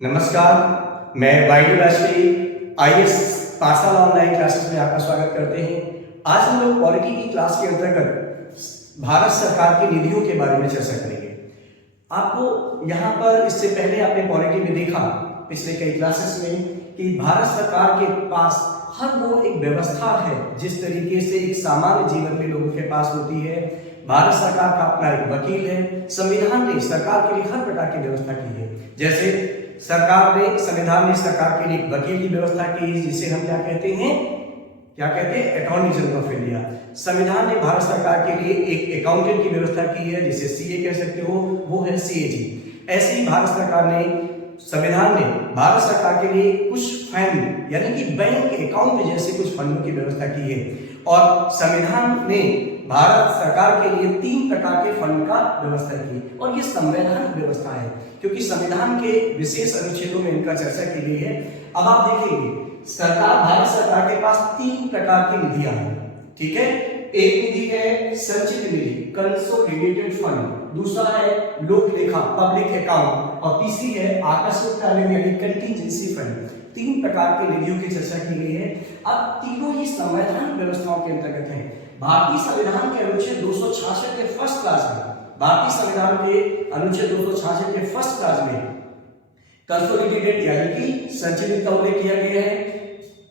नमस्कार, मैं वाईडी वाजपेयी आईएएस पाठशाला ऑनलाइन क्लासेस में आपका स्वागत करते हैं। आज हम लोग पॉलिटी की क्लास के अंतर्गत भारत सरकार की निधियों के बारे में चर्चा करेंगे। आपको यहाँ पर इससे पहले आपने पॉलिटी में देखा पिछले कई क्लासेस में कि भारत सरकार के पास हर वो एक व्यवस्था है जिस तरीके से एक सामान्य जीवन में लोगों के पास होती है। भारत सरकार का अपना एक वकील है। संविधान ने सरकार के लिए हर प्रकार की व्यवस्था की है। जैसे संविधान ने सरकार के लिए एक वकील की व्यवस्था की है जिसे हम क्या कहते हैं अटॉर्नी जनरल ऑफ इंडिया। संविधान ने भारत सरकार के लिए एक अकाउंटेंट की व्यवस्था की है जिसे सीए कह सकते हो, वो है सीएजी। ऐसे ही संविधान ने भारत सरकार के लिए कुछ फंड यानी कि बैंक अकाउंट जैसे कुछ फंडों की व्यवस्था की है। और संविधान ने भारत सरकार के लिए 3 प्रकार के फंड का व्यवस्था की और ये संवैधानिक व्यवस्था है क्योंकि संविधान के विशेष अनुच्छेदों में इनका चर्चा की गई है। अब आप देखेंगे भारत सरकार के पास 3 प्रकार की निधियां हैं, ठीक है। एक निधि है संचित निधि, कंसोलिडेटेड फंड, दूसरा है लोक लेखा, पब्लिक अकाउंट, और तीसरी है आकस्मिककालीन यानी कंटीजेंसी फंड। 3 प्रकार की निधियों की चर्चा की गई है। अब तीनों ही संवैधानिक व्यवस्थाओं के अंतर्गत हैं। भारतीय संविधान के अनुच्छेद 266 के फर्स्ट क्लास में कंसोलिडेटेड यानी कि संचित का उल्लेख किया गया है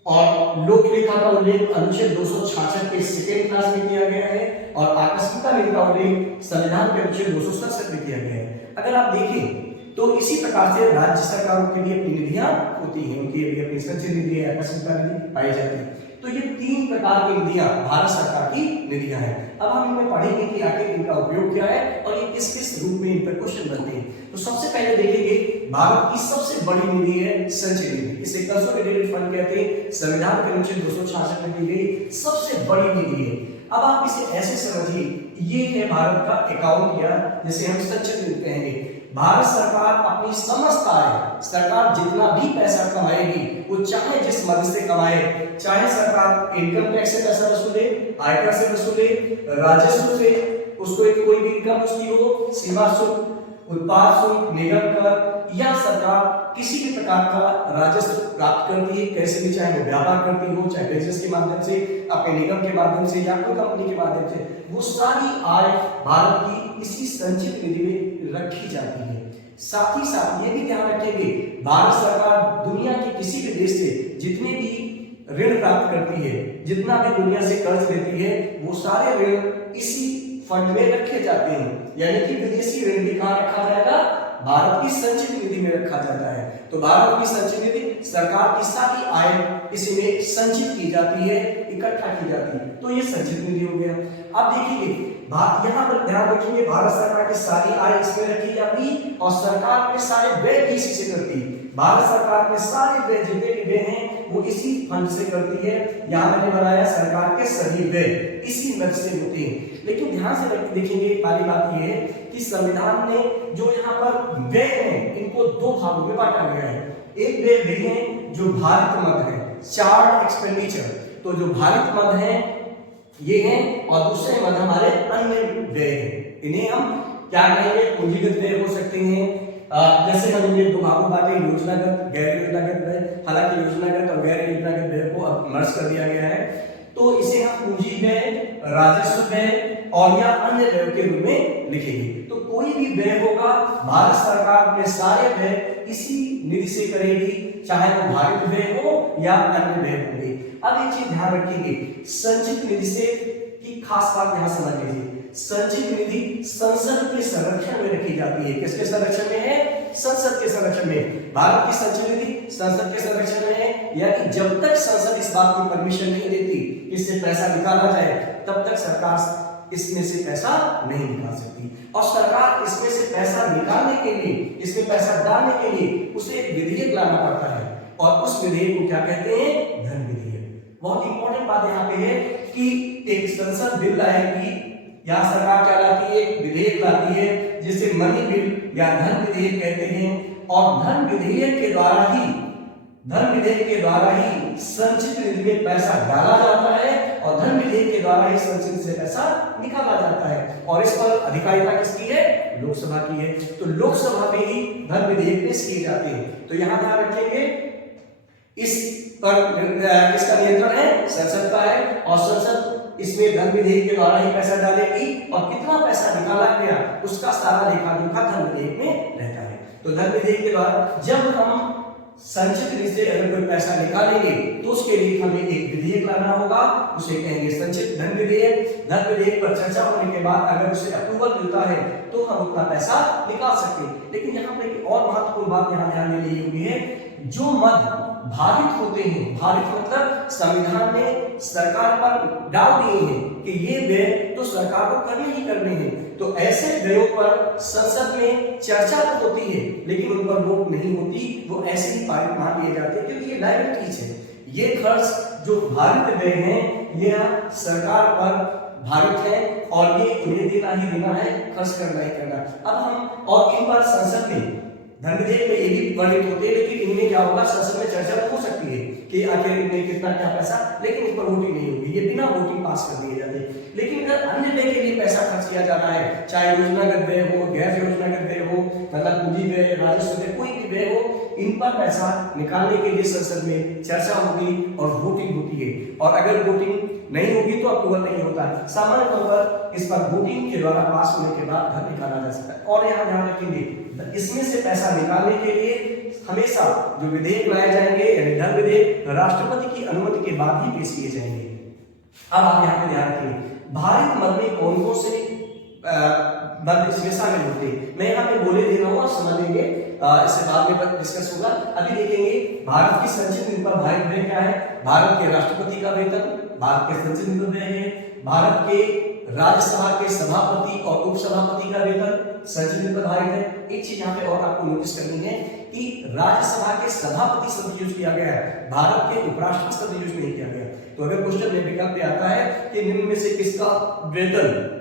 और लोक लेखा का उल्लेख अनुच्छेद 266 के सेकेंड क्लास में किया गया है और आकस्मिकता का उल्लेख संविधान के अनुच्छेद 267 में किया गया है। अगर आप देखें तो इसी प्रकार से राज्य सरकारों के लिए अपनी निधियां होती हैं, उनकी भी अपनी संचित निधि है, आकस्मिकता निधि पाई जाती है। तो ये 3 प्रकार की निधियां भारत सरकार की निधियां हैं। अब हम इनमें पढ़ेंगे कि आखिर इनका उपयोग क्या है और ये किस किस रूप में इन पर क्वेश्चन बनते हैं। तो सबसे पहले देखेंगे भारत की सबसे बड़ी निधि है संचित निधि, इसे कंसोलिडेटेड फंड कहते हैं। संविधान के अनुच्छेद 266 में दी गई सबसे बड़ी निधि है। अब आप इसे ऐसे समझिए, ये है भारत का अकाउंट या जिसे हम संचित निधि कहेंगे। भारत सरकार अपनी समस्त आय, सरकार जितना भी पैसा कमाएगी वो चाहे जिस मद से कमाए, चाहे सरकार इनकम टैक्स से पैसा वसूले, आयकर से वसूले, राजस्व से, उसको एक कोई भी इनकम उसकी हो, सीमा शुल्क, उत्पाद शुल्क, निगम कर, या सरकार किसी भी प्रकार का राजस्व प्राप्त करती है, कैसे भी, चाहे वो व्यापार करती हो, चाहे बिजनेस के माध्यम से, अपने निगम के माध्यम से या कोई कंपनी के माध्यम से, वो सारी आय भारत की इसी संचित निधि में रखी जाती है। साथ ही साथ ये भी ध्यान रखेंगे, भारत सरकार दुनिया के किसी भी देश से जितने भी ऋण प्राप्त करती है, जितना भी दुनिया से कर्ज लेती है, वो सारे ऋण इसी फंड में रखे जाते हैं। यानी कि विदेशी ऋण भी कहां रखा जाएगा? भारत की संचित निधि में रखा जाता है। तो भारत की संचित निधि, सरकार की सारी आय इसी में संचित की जाती है, इकट्ठा की जाती है, तो ये संचित निधि हो गया। अब देखिए यहाँ पर ध्यान रखेंगे, भारत सरकार की सारी आय इसमें रखी जाती और सरकार अपने सारे व्यय भी इसी से करती है। भारत सरकार अपने सारे व्यय जितने भी व्यय हैं वो इसी फंड से करती है। यहाँ मैंने बनाया सरकार के सभी व्यय इसी मद से होते हैं। लेकिन ध्यान से देखेंगे, पहली बात यह है कि संविधान ने जो यहाँ पर व्यय है इनको 2 भागों में बांटा गया है। एक व्यय है जो भारित मद है, चार्ट एक्सपेंडिचर, तो जो भारित मद है ये हैं, और दूसरे मद हमारे अन्य व्यय हैं। इन्हें हम क्या कहेंगे? पूंजीगत व्यय हो सकते हैं। जैसे हम इन्हें 2 भागों बांटे, योजनागत, गैर योजनागत व्यय। हालांकि योजनागत और गैर योजनागत व्यय को अब मर्ज कर दिया गया है, तो इसे हम पूंजी व्यय, राजस्व व्यय और या अन्य व्यय के रूप में लिखेंगे। तो कोई भी व्यय होगा, भारत सरकार अपने सारे व्यय इसी निधि से करेगी, चाहे वो भारित व्यय हो या अन्य व्यय होंगे। अब एक चीज ध्यान रखिए, संचित निधि से की खास बात यहां समझ लीजिए। संचित निधि संसद के संरक्षण में रखी जाती है। किसके संरक्षण में है? संसद के संरक्षण में। भारत की संचित निधि संसद के संरक्षण में है, यानी जब तक संसद इस बात की परमिशन नहीं देती इससे पैसा निकाला जाए, तब तक सरकार इसमें से पैसा नहीं निकाल सकती। और सरकार इसमें से पैसा निकालने के लिए, इसमें पैसा डालने के लिए उसे एक विधेयक लाना पड़ता है और उस विधेयक को क्या कहते हैं? धन विधेयक। बहुत इंपॉर्टेंट बात यहाँ पे है कि एक संसद बिल लाएगी या सरकार क्या लाती है? एक विधेयक लाती है जिसे मनी बिल या धन विधेयक कहते हैं। और धन विधेयक के द्वारा ही धन विधेयक के द्वारा ही संचित निधि में पैसा डाला जाता है और धन विधेयक के द्वारा ही संचित से पैसा निकाला जाता है। और इस पर अधिकारिता किसकी है? लोकसभा की है। तो लोकसभा में ही धन विधेयक पेश किए जाते हैं। तो यहां ध्यान रखेंगे, इस पर किसका नियंत्रण है? संसद का है। और संसद इसमें धन विधेयक के द्वारा ही पैसा डालेगी और कितना पैसा निकाला गया उसका सारा लेखा जोखा धन विधेयक में रहता है। तो धन विधेयक के द्वारा जब हम संचित निधि से अगर कोई पैसा निकालेंगे तो उसके लिए हमें एक विधेयक लाना होगा, उसे कहेंगे संचित धन विधेयक। धन विधेयक पर चर्चा होने के बाद अगर उसे अप्रूवल मिलता है तो हम उतना पैसा निकाल सकते हैं। लेकिन यहाँ पर एक और महत्वपूर्ण बात यहाँ ध्यान देने योग्य है, जो मद भारित होते हैं, भारित मतलब संविधान में सरकार पर डाल दिए हैं कि ये व्यय तो सरकार को करने ही करने हैं, तो ऐसे व्ययों पर संसद में चर्चा तो होती है लेकिन उन पर वोट नहीं होती, वो ऐसे ही पारित मान लिए जाते हैं क्योंकि ये लायबिलिटीज है। ये खर्च जो भारित व्यय हैं यह सरकार पर भारित है और ये उन्हें देना ही देना है, खर्च करना ही करना। अब हम और इन पर संसद में धन विधेयक में ये भी वर्णित होते हैं, लेकिन इनमें क्या होगा, संसद में चर्चा तो हो सकती है कि आखिर इनमें कितना क्या पैसा, लेकिन उस पर वोटिंग नहीं होगी, ये बिना वोटिंग पास कर दिए जाते हैं। लेकिन अगर अन्य व्यय के लिए पैसा खर्च किया जाना है, चाहे योजनागत व्यय हो, गैर योजनागत व्यय हो, मतलब पूंजी व्यय, राजस्व व्यय, कोई भी व्यय हो, इन पर पैसा निकालने के लिए संसद में चर्चा होगी और वोटिंग होती है। और अगर वोटिंग नहीं होगी तो अप्रूवल नहीं होता है। सामान्य तौर पर इस पर वोटिंग के द्वारा पास होने के बाद धन निकाला जा सकता है। और यहाँ ध्यान रखेंगे, इसमें से पैसा निकालने के लिए हमेशा जो विधेयक लाए जाएंगे यानी धन विधेयक राष्ट्रपति की अनुमति के बाद ही पेश किए जाएंगे। अब आप यहाँ पे ध्यान रखेंगे, भारित मद में कौन कौन से मद इसमें शामिल होते हैं, मैं यहाँ पे बोले दे रहा हूँ और समझ लेंगे, इससे बाद में डिस्कस होगा। अभी देखेंगे भारत की संचित निधि पर भारित व्यय क्या है। भारत के राष्ट्रपति का वेतन भारत के संचित निधि में है। भारत के राज्यसभा के सभापति और उपसभापति का वेतन संचित निधि पर भारित है। एक चीज यहाँ पे और आपको नोटिस करनी है कि राज्यसभा के सभापति शब्द यूज किया गया है, भारत के उपराष्ट्रपति शब्द यूज नहीं किया गया। तो अगर क्वेश्चन में विकल्प आता है कि निम्न में से किसका वेतन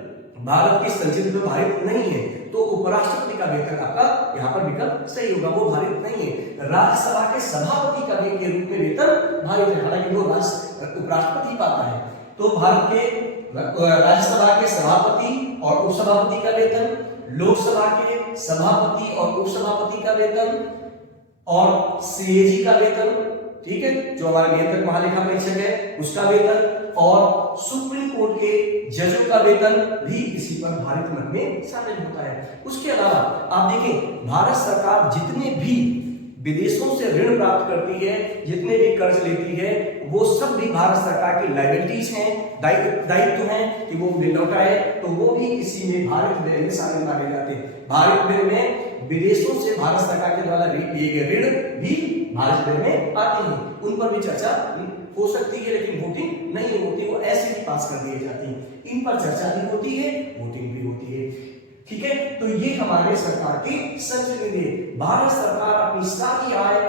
भारत की संचित में भारित नहीं है, तो उपराष्ट्रपति का वेतन आपका यहाँ पर विकल्प सही होगा, वो भारित नहीं है। राज्यसभा के सभापति का के रूप में वेतन भारित है, हालांकि वो उपराष्ट्रपति पाता है। तो भारत के राज्यसभा के सभापति और उपसभापति का वेतन, लोकसभा के सभापति और उपसभापति का वेतन और सीएजी का वेतन, ठीक है, जो हमारे नियंत्रक महालेखा परीक्षक है उसका वेतन, और सुप्रीम कोर्ट के जजों का वेतन भी इसी पर भारित मद में शामिल होता है। उसके अलावा आप देखें, भारत सरकार जितने भी विदेशों से ऋण प्राप्त करती है, जितने भी कर्ज लेती है, वो सब भी भारत सरकार की लायबिलिटीज हैं, दायित्व हैं कि वो लौटाए, तो वो भी इसी में भारित व्यय में शामिल माने जाते हैं। भारित व्यय में विदेशों से भारत सरकार के द्वारा लिए गए ऋण भी भारत व्यय में आते हैं, उन पर भी चर्चा हो सकती है, लेकिन वोटिंग नहीं होती, वो ऐसे ही पास कर दिए जाती हैं। इन पर चर्चा भी होती है, वोटिंग भी होती है, ठीक है। तो ये हमारे सरकार की संचित निधि। भारत सरकार अपनी सारी आय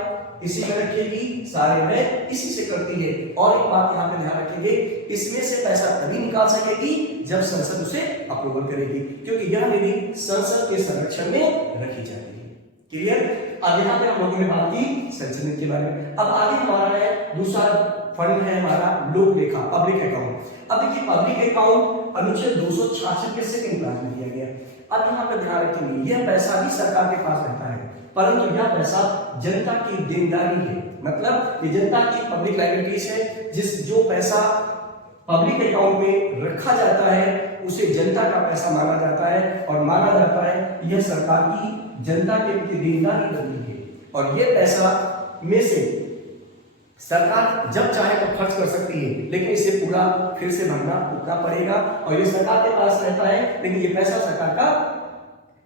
इसी में रखेगी, सारे व्यय इसी से करती है। और एक बात यहाँ पे ध्यान रखेंगे, इसमें से पैसा तभी निकाल सकेगी जब संसद उसे अप्रूवल करेगी, क्योंकि यह निधि संसद के संरक्षण में रखी जाती है। क्लियर। अब यहाँ पे हम लोगों ने बात की संचित निधि के बारे में। अब आगे हमारा है दूसरा फंड है हमारा लोक लेखा, पब्लिक अकाउंट। अब देखिए पब्लिक अकाउंट अनुच्छेद 266 के सेकंड क्लास में दिया गया। अब यहाँ पे ध्यान रखेंगे, यह पैसा भी सरकार के पास रहता है, परंतु यह पैसा जनता की देनदारी है, मतलब ये जनता की पब्लिक लायबिलिटीज है। जो पैसा पब्लिक अकाउंट में रखा जाता है उसे जनता का पैसा माना जाता है, और माना जाता है यह सरकार की जनता के प्रति देनदारी बनी है। और यह पैसा में से सरकार जब चाहे तो खर्च कर सकती है, लेकिन इसे पूरा फिर से भरना उतना पड़ेगा, और ये सरकार के पास रहता है, लेकिन ये पैसा सरकार का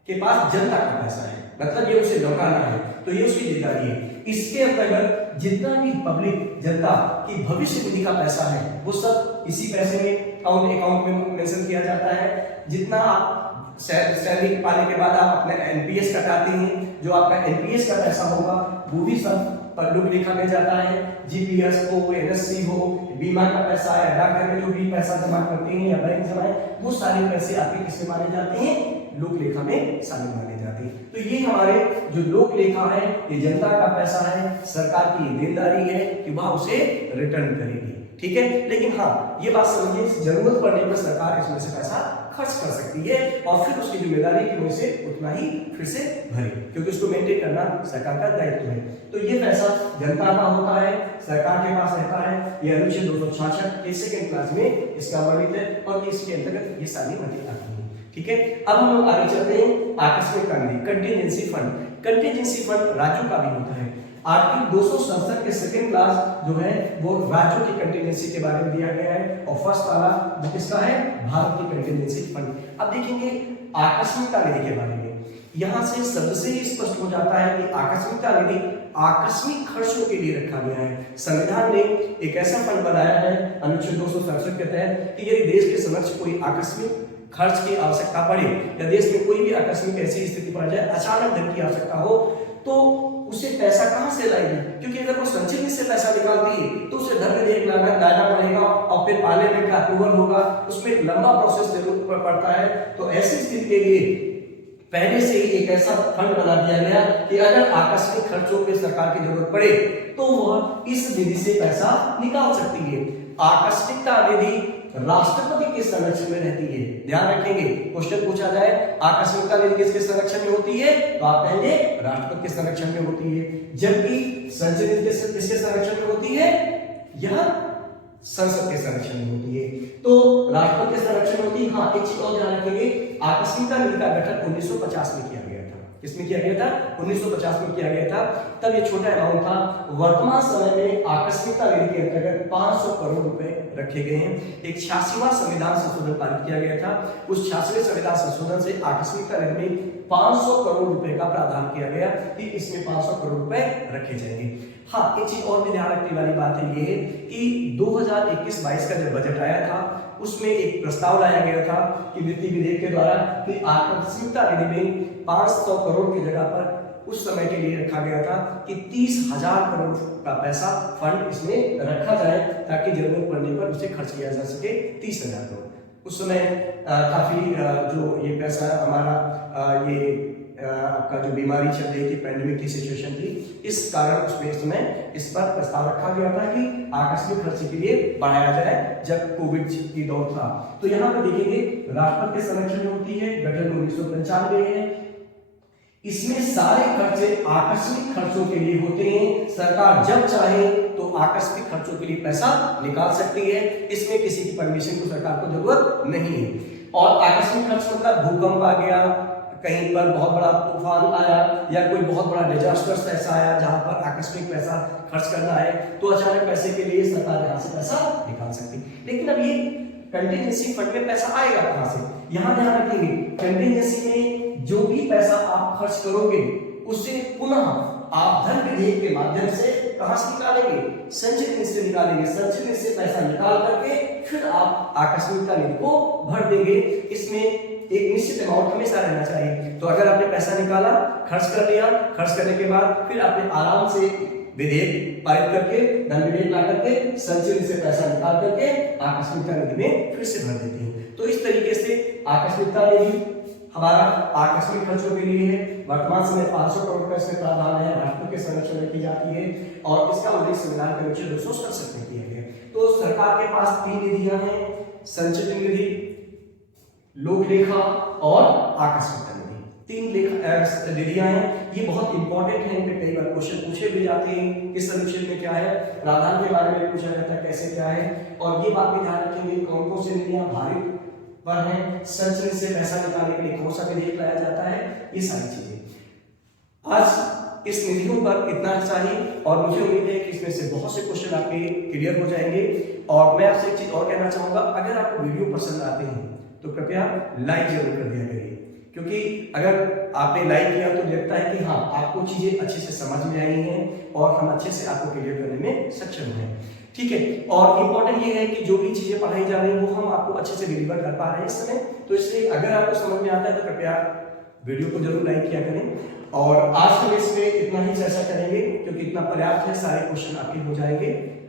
के पास जनता का पैसा है, मतलब ये उसे लौटाना है, तो ये उसकी जिम्मेदारी है। इसके अंतर्गत जितना भी पब्लिक जनता की भविष्य निधि का पैसा है वो सब इसी पैसे में अकाउंट में मेंशन किया जाता है। जितना आप सैलरी पाने के बाद आप अपने एनपीएस कटाते हैं, जो आपका एनपीएस का पैसा होगा वो भी सब लोक लेखा में जाता है। जीपीएस हो, एनएससी हो, बीमा का पैसा है, डाकघर में जो भी पैसा जमा करते हैं या बैंक जमा है, वो सारे पैसे आपके किसमें माने जाते हैं, लोक लेखा में शामिल माने जाते हैं। थी। तो ये हमारे जो लोक लेखा है, ये जनता का पैसा है, सरकार की देनदारी है कि वह उसे रिटर्न करेगी, ठीक है। लेकिन हाँ, ये बात समझिए, जरूरत पड़ने पर सरकार इसमें से पैसा खर्च कर सकती है और फिर उसकी जिम्मेदारी की वजह से उतना ही फिर से भरे, क्योंकि उसको मेंटेन करना सरकार का दायित्व है। तो ये पैसा जनता का होता है, सरकार के पास रहता है। ये अनुच्छेद 266 के सेकंड क्लास में इसका वर्णित है और इसके अंतर्गत ये सारी बातें आती हैं, ठीक है। अब हम लोग आगे चलते हैं आकस्मिक निधि, कंटीजेंसी फंड। कंटीजेंसी फंड राज्यों का भी होता है। आर्टिकल 267 के सेकंड क्लास जो है वो राज्यों की कंटीजेंसी के बारे में दिया गया है और फर्स्ट वाला जो किसका है, भारत की कंटीजेंसी फंड। अब देखेंगे आकस्मिकता निधि के बारे में। यहां से सबसे स्पष्ट हो जाता है कि आकस्मिकता निधि आकस्मिक खर्चों के लिए रखा गया है। संविधान ने एक ऐसा फंड बनाया है अनुच्छेद 267 के तहत कि यदि देश के समक्ष कोई आकस्मिक खर्च की आवश्यकता पड़े या देश में कोई भी आकस्मिक ऐसी स्थिति पड़ जाए, अचानक धन की आवश्यकता हो, तो उसे पैसा कहां से लाएगी, क्योंकि अगर वो संचय से पैसा निकालती है तो उसे धन विधेयक लाना पड़ेगा और फिर पार्लियामेंट का अप्रूवल होगा, उसमें एक लंबा प्रोसेस जरूर पड़ता है। तो ऐसी स्थिति के लिए पहले से ही एक ऐसा फंड बना दिया गया कि अगर आकस्मिक खर्चों पे सरकार की जरूरत पड़े तो वह इस निधि से पैसा निकाल सकती है। आकस्मिकता निधि राष्ट्रपति के संरक्षण में रहती है। ध्यान रखेंगे, क्वेश्चन पूछा जाए आकस्मिकता निधि किसके संरक्षण में होती है, तो आप कहेंगे राष्ट्रपति के संरक्षण में होती है। जबकि संचय निधि किसके संरक्षण में होती है, यह संसद के संरक्षण में होती है। तो राष्ट्रपति के संरक्षण में होती है। हाँ, एक चीज और ध्यान रखेंगे, आकस्मिकता निधि का गठन 1950 में किया गया था। किसमें किया गया था, 1950 में किया गया था। तब ये छोटा अमाउंट था। वर्तमान समय में आकस्मिकता निधि के अंतर्गत 500 करोड़ रुपए रखे गए हैं। एक 86वां संविधान संशोधन पारित किया गया था। उस 86वें संविधान संशोधन से आकस्मिकता निधि में 500 करोड़ रुपए का प्रावधान किया गया कि इसमें 500 करोड़ रुपए रखे जाएंगे। हाँ, एक चीज और भी ध्यान रखने वाली बात है ये कि 2021-22 का जब बजट आया था उसमें एक प्रस्ताव लाया गया था कि वित्तीय विधेयक के द्वारा कि आकस्मिकता निधि में 500 करोड़ की जगह पर उस समय के लिए रखा गया था कि 30,000 करोड़ का पैसा फंड इसमें रखा जाए ताकि जरूरत पड़ने पर उसे खर्च किया जा सके। 30,000 करोड़ उस समय काफी जो ये पैसा हमारा आपका जो बीमारी चल रही थी, पैंडेमिक की सिचुएशन थी, इस कारण उसमें इस समय इस पर प्रस्ताव रखा गया था कि आकस्मिक खर्च के लिए बढ़ाया जाए जब कोविड की दौर था। तो यहाँ पर देखेंगे राष्ट्रपति के संरक्षण में होती है, गठन 1995 है। इसमें सारे खर्चे आकस्मिक खर्चों के लिए होते हैं। सरकार जब चाहे तो आकस्मिक खर्चों के लिए पैसा निकाल सकती है। इसमें किसी की परमिशन को सरकार को जरूरत नहीं है। और आकस्मिक खर्च मतलब भूकंप आ गया, कहीं पर बहुत बड़ा तूफान आया या कोई बहुत बड़ा डिजास्टर ऐसा आया जहां पर आकस्मिक पैसा खर्च करना है, तो अचानक पैसे के लिए सरकार यहां से पैसा निकाल सकती। लेकिन अब ये कंटीजेंसी फंड में पैसा आएगा कहां से, यहां ध्यान रखेंगे। कंटीजेंसी में जो भी पैसा आप खर्च करोगे उसे पुनः आप धन विधेयक के माध्यम से कहां से निकालेंगे, संचय निधि से निकालेंगे। संचय निधि से पैसा निकाल करके फिर आप आकस्मिकता निधि को भर देंगे। इसमें एक निश्चित अमाउंट हमेशा रहना चाहिए। तो अगर आपने पैसा निकाला, खर्च कर लिया, खर्च करने के बाद फिर आपने आराम से विधेयक पारित करके, धन विधेयक ला करके संचय निधि से पैसा निकाल करके आकस्मिकता निधि में फिर से भर देते हैं। तो इस तरीके से आकस्मिकता निधि हमारा आकस्मिक खर्चों के लिए है। वर्तमान समय 500 करोड़ का इसमें प्रावधान है, राष्ट्रपति के संरक्षण में की जाती है और इसका उल्लेख संविधान के अनुच्छेद 267 में किया गया। तो सरकार के पास 3 निधियां हैं, संचय निधि, लोक लेखा और आकस्मिकता निधि। 3 निधियां हैं। ये बहुत इंपॉर्टेंट है, इन पे कई बार क्वेश्चन पूछे भी जाते हैं। किस अनुच्छेद में क्या है, प्रावधान के बारे में पूछा जाता है, कैसे क्या है, और ये बात भी ध्यान रखेंगे कौन कौन सी निधियां भारित पर है, संचय से पैसा निकालने के लिए कौन सा विधेयक लाया जाता है, ये सारी चीजें। आज इस निधियों पर इतना चाहिए और मुझे उम्मीद है कि इसमें से बहुत से क्वेश्चन आपके क्लियर हो जाएंगे। और मैं आपसे एक चीज और कहना चाहूंगा, अगर आपको वीडियो पसंद आते हैं तो कृपया लाइक जरूर कर दिया करिए, क्योंकि अगर आपने लाइक किया तो लगता है कि हाँ आपको चीजें अच्छे से समझ में आई हैं और हम अच्छे से आपको क्लियर करने में सक्षम हैं, ठीक है। और इम्पोर्टेंट ये है कि जो भी चीजें पढ़ाई जा रही है वो हम आपको अच्छे से डिलीवर कर पा रहे हैं इस समय। तो इसलिए अगर आपको समझ में आता है तो कृपया वीडियो को जरूर लाइक किया करें। और आज के इसमें इतना ही चर्चा करेंगे क्योंकि इतना पर्याप्त है, सारे क्वेश्चन आपके हो जाएंगे।